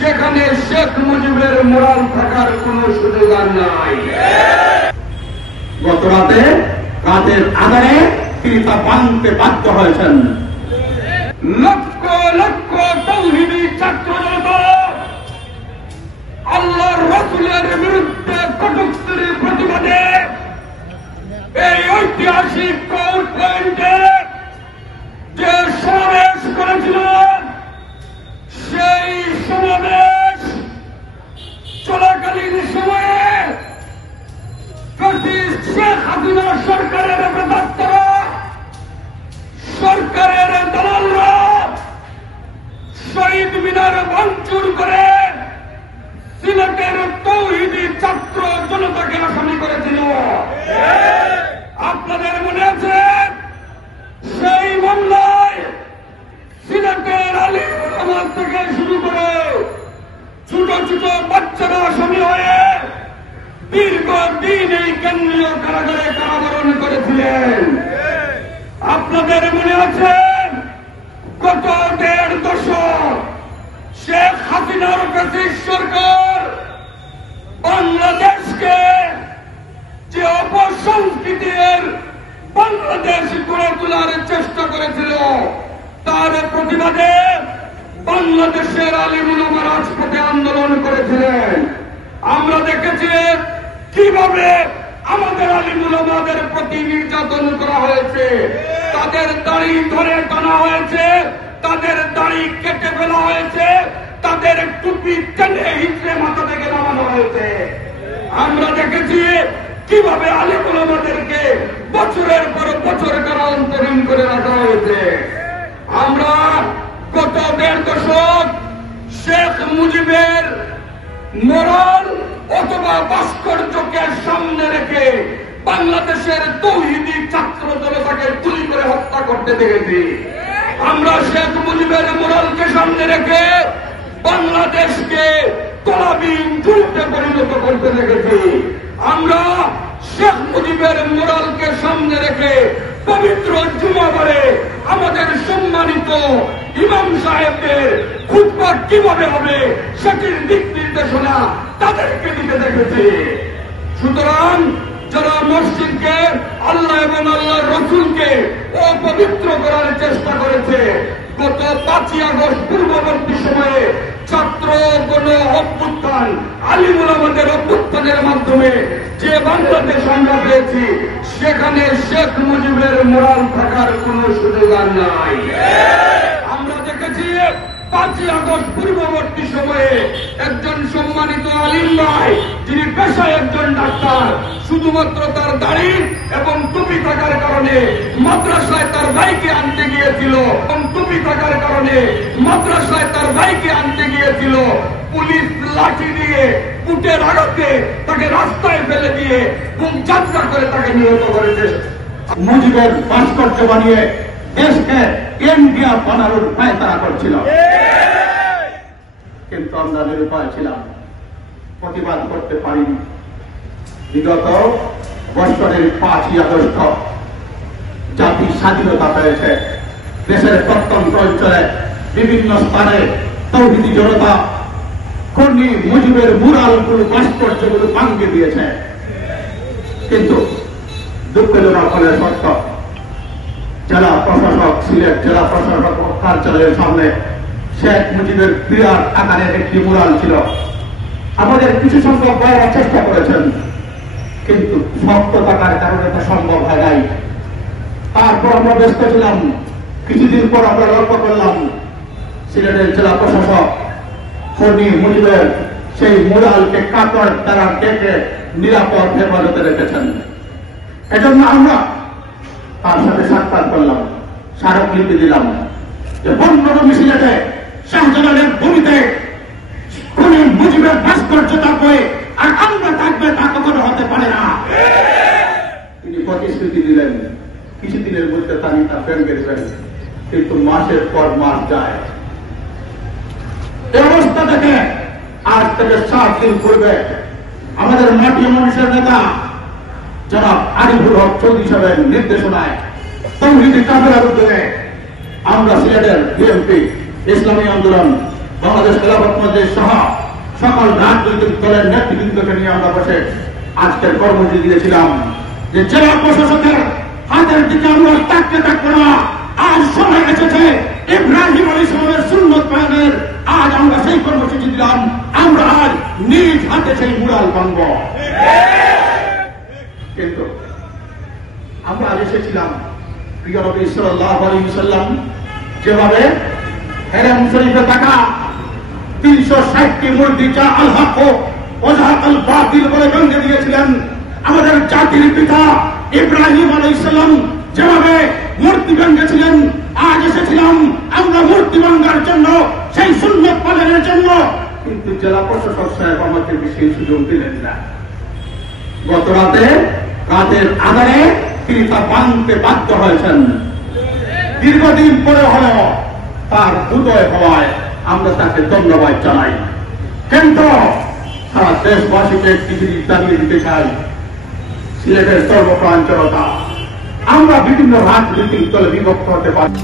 সেখানে শেখ মুজিবের মোরাল থাকার কোনো সুযোগ আর নাই। গত রাতে রাতের আধারে তিনি তা ভাঙতে বাধ্য হয়েছেন। লক্ষ লক্ষ তৌহিদি ছাত্র জনতা আল্লাহর রাসূলের বিরুদ্ধে কটূক্তির প্রতিবাদে এই ঐতিহাসিক কোর্ট পয়েন্টে যে সমাবেশ করেছিল, সেই সমাবেশ চলাকালীন সময়ে শেখ হাসিনা সরকারের প্রেতাত্মারা, সরকারের দালালরা শহীদ মিনার ভাঙচুর করে সিলেটের তৌহিদি ছাত্র জনতাকে আসামি করেছিল। আপনাদের মনে আছে সেই মামলায় সিলেটের আলিম ওলামা থেকে শুরু করে ছোট ছোট বাচ্চারা আসামি হয়ে দীর্ঘদিন এই কেন্দ্রীয় কারাগারে কারাবরণ করেছিলেন। আপনাদের মনে আছে গত 1.5 দশক শেখ হাসিনার ফ্যাসিস্ট সরকার বাংলাদেশকে যে অপসংস্কৃতির বাংলাদেশ গড়ে তোলার চেষ্টা করেছিল, তার প্রতিবাদে বাংলাদেশের আলিম ওলামা রাজপথে আন্দোলন করেছিলেন। আমরা দেখেছি কিভাবে আমাদের আলিম ওলামাদের প্রতি নির্যাতন করা হয়েছে, তাদের দাড়ি ধরে টানা হয়েছে, তাদের দাড়ি কেটে ফেলা হয়েছে, তাদের টুপি টেনে হিঁচড়ে মাথা থেকে নামানো হয়েছে। আমরা দেখেছি কিভাবে আলিম ওলামাদেরকে বছরের পর বছর কারান্তরীণ করে রাখা হয়েছে। আমরা গত 1.5 দশক শেখ মুজিবের মোরাল অথবা ভাস্কর্যকে সামনে রেখে বাংলাদেশের তৌহিদি ছাত্র জনতাকে গুলি করে হত্যা করতে দেখেছি। আমরা শেখ মুজিবের মোরালকে সামনে রেখে বাংলাদেশকে তলাবিহীন যুদ্ধে পরিণত করতে দেখেছি। আমরা শেখ মুজিবের মোরালকে সামনে রেখে পবিত্র জুমাবারে আমাদের সম্মানিত ইমাম সাহেবদের খুতবা কিভাবে হবে সেটির দিক নির্দেশনা তাদেরকে দিতে দেখেছি। সুতরাং যারা মসজিদকে আল্লাহ এবং আল্লাহর রাসূলকে অপবিত্র করার চেষ্টা করেছে, গত 5ই আগস্ট পূর্ববর্তী সময়ে ছাত্র গণ অভ্যুত্থান, আলিম ওলামাদের অভ্যুত্থানের মাধ্যমে যে বাংলাদেশ আমরা পেয়েছি, সেখানে শেখ মুজিবের মোরাল থাকার কোনো সুযোগ আর নাই। আমরা দেখেছি 5ই আগস্ট পূর্ববর্তী সময়ে একজন সম্মানিত আলিম ভাই, যিনি পেশায় একজন ডাক্তার, শুধুমাত্র তার দাড়ি এবং টুপি থাকার কারণে মাদ্রাসায় তার ভাইকে আনতে গিয়েছিল, এবং টুপি থাকার কারণে মাদ্রাসায় তার ভাইকে আনতে গিয়েছিল, পুলিশ লাঠি দিয়ে বুটের আঘাতে তাকে রাস্তায় ফেলে দিয়ে বুক যাত্রা করে তাকে নিহত করেছে। মুজিবের ভাস্কর্য বানিয়ে দেশকে ইন্ডিয়া বানানোর পায়তারা করছিল, কিন্তু আমরা নিরুপায় ছিলাম, প্রতিবাদ করতে পারিনি। বিগত বছরের 5ই আগস্ট জাতি স্বাধীনতা পেয়েছে। দেশের প্রত্যন্ত অঞ্চলে বিভিন্ন স্থানে তৌহিদি জনতা কর্মী মুজিবের মুরালগুলো ভাস্কর্যগুলো ভাঙিয়ে দিয়েছে। কিন্তু দুঃখজনক হলে সত্য, জেলা প্রশাসক, সিলেট জেলা প্রশাসক কার্যালয়ের সামনে শেখ মুজিবের বিরাট আকারের একটি মুরাল ছিল। আমাদের কিছু সংখ্যক ভাইয়েরা চেষ্টা করেছেন, কিন্তু শক্ত থাকার কারণে তা সম্ভব হয় নাই। তারপর আমরা ব্যস্ত ছিলাম। কিছুদিন পর আমরা লক্ষ্য করলাম সিলেটের জেলা প্রশাসক কর্মী মুজিবের সেই মুরালকে কাপড় দ্বারা ডেকে নিরাপদ হেফাজতে রেখেছেন। এজন্য আমরা তার সাথে সাক্ষাৎ করলাম, স্মারকলিপি দিলাম যে বন্যভূমি সিলেটে শাহজালালের ভূমিতে কোন মুজিবের ভাস্কর্য থাকবে আর আমরা থাকবে, তা কখনো হতে পারে না। তিনি প্রতিশ্রুতি দিলেন কিছুদিনের মধ্যে তিনি তা ভেঙে দেবেন, কিন্তু মাসের পর মাস যায়। এই অবস্থা দেখে আজ থেকে 7 দিন পূর্বে আমাদের মাটি মানুষের নেতা জনাব আরিফুল হক চৌধুরী সাহেবের নির্দেশনায় তৌহিদি কাফেলার উদ্যোগে আমরা সিলেটের বিএনপি, ইসলামী আন্দোলন, বাংলাদেশ খেলাফত মজলিস সহ সকল রাজনৈতিক দলের নেতৃবৃন্দকে নিয়ে আমরা বসে আজকের কর্মসূচি দিয়েছিলাম যে জেলা প্রশাসকের হাতের দিকে আমরা তাকতে থাকবো না। আজ সময় এসেছে ইব্রাহিম আলাইহিস সালামের সুন্নত পালনের। আজ আমরা সেই কর্মসূচি দিলাম, আমরা আজ নিজ হাতে সেই মুরাল ভাঙব। কিন্তু আমরা আজ এসেছিলাম প্রিয় নবী সাল্লাল্লাহু আলাইহি ওয়াসাল্লাম যেভাবে হেরেম শরীফে থাকা 360টি মূর্তি যা আল হক ওয়া যাহাকাল বাতিল বলে ভেঙে দিয়েছিলেন আমাদের জাতির পিতা ইব্রাহিম আলাইহিস সালাম যেভাবে মূর্তি ভেঙেছিলেন, আজ এসেছিলাম আমরা মূর্তি ভাঙার জন্য, সেই সুন্নত পালনের জন্য। কিন্তু জেলা প্রশাসক সাহেব আমাকে বিশেষ সুযোগ দিলেন না। গত রাতের আধারে তিনি তা ভাঙতে বাধ্য হয়েছেন। দীর্ঘদিন পরে হলেও তার উদয় হওয়ায় আমরা তাকে ধন্যবাদ জানাই। কিন্তু সারা দেশবাসীকে একটি জিনিস জানিয়ে দিতে চাই, সিলেটের সর্বপ্রাঞ্চলতা আমরা বিভিন্ন রাজনৈতিক দলে বিভক্ত হতে পারি।